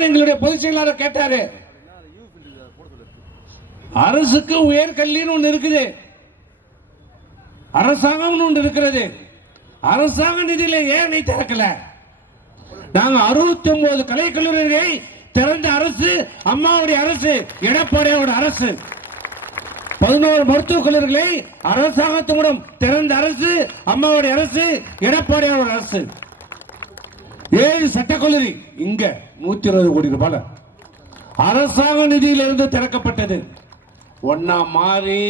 தான் எங்களுடைய பொதுச் செயலாளர் கேட்டாரு. அரசுக்கு உயர்கல்வின்னு ஒன்று இருக்குது, அரசாங்கம் ஒன்று இருக்கிறது. அரசாங்க நிதியில ஏன் நீ திறக்கல? நாங்க 69 கலைக்கல்லூரிகளை திறந்த அரசு அம்மாவுடைய அரசு, எடப்பாடியோட அரசு. 11 மருத்துவக் கல்லூரிகளை அரசாங்கத்திடம் திறந்த அரசு அம்மாவுடைய அரசு, எடப்பாடியோட அரசு. 7 சட்டக்கல்லூரி இங்க 120 கோடி ரூபாய் அரசாங்க நிதியிலிருந்து திறக்கப்பட்டது. ஒன்னா மாறி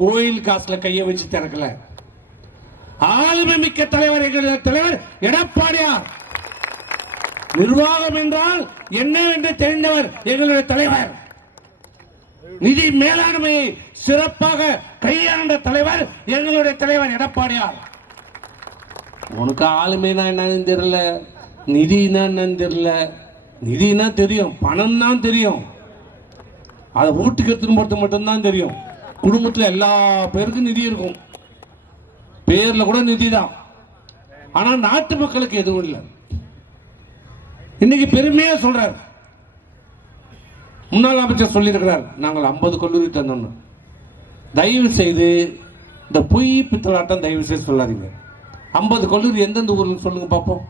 கோயில் காசுல கையை வச்சு திறக்கல. ஆளுமை மிக்க தலைவர் எங்களுடைய தலைவர் எடப்பாடியார். நிர்வாகம் என்றால் என்னவென்று தெரிந்தவர் எங்களுடைய தலைவர். நிதி மேலாண்மையை சிறப்பாக கையாண்ட தலைவர் எங்களுடைய தலைவர் எடப்பாடியார். உனக்கு ஆளுமைனா என்னன்னு தெரியல, நிதினா என்னன்னு தெரியல. நிதினா தெரியும், பணம் தான் தெரியும், அதை வீட்டுக்கு எடுத்துன்னு போறது மட்டும்தான் தெரியும். குடும்பத்தில் எல்லா பேருக்கும் நிதி இருக்கும், பேர்ல கூட நிதி தான். ஆனா நாட்டு மக்களுக்கு எதுவும் இல்லை. இன்னைக்கு பெருமையா சொல்றார், முன்னாள் அமைச்சர் சொல்லியிருக்கிறார், நாங்கள் 50 கல்லூரி தந்தோம். தயவு செய்து இந்த பொய் பித்தலாட்டம் தயவு செய்து சொல்லாதீங்க. 50 கல்லூரி எந்தெந்த ஊர்ல சொல்லுங்க பார்ப்போம்.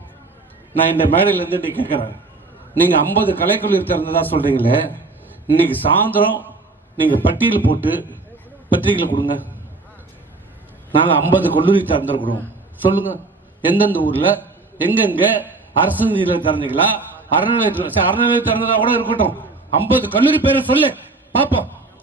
நான் இந்த மேடையிலேருந்து இன்னைக்கு கேட்குறேன், நீங்கள் 50 கலைக்கல்லூரி திறந்ததா சொல்றீங்களே, இன்னைக்கு சாயந்தரம் நீங்கள் பட்டியல் போட்டு பத்திரிகையில் கொடுங்க. நாங்கள் 50 கல்லூரி திறந்துருக்கிறோம் சொல்லுங்க. எந்தெந்த ஊரில் எங்கெங்க அரசு நிதியில் திறந்தீங்களா, அறநிலையத்தில் திறந்ததா கூட இருக்கட்டும், 50 கல்லூரி பேரை சொல்லு பார்ப்போம்.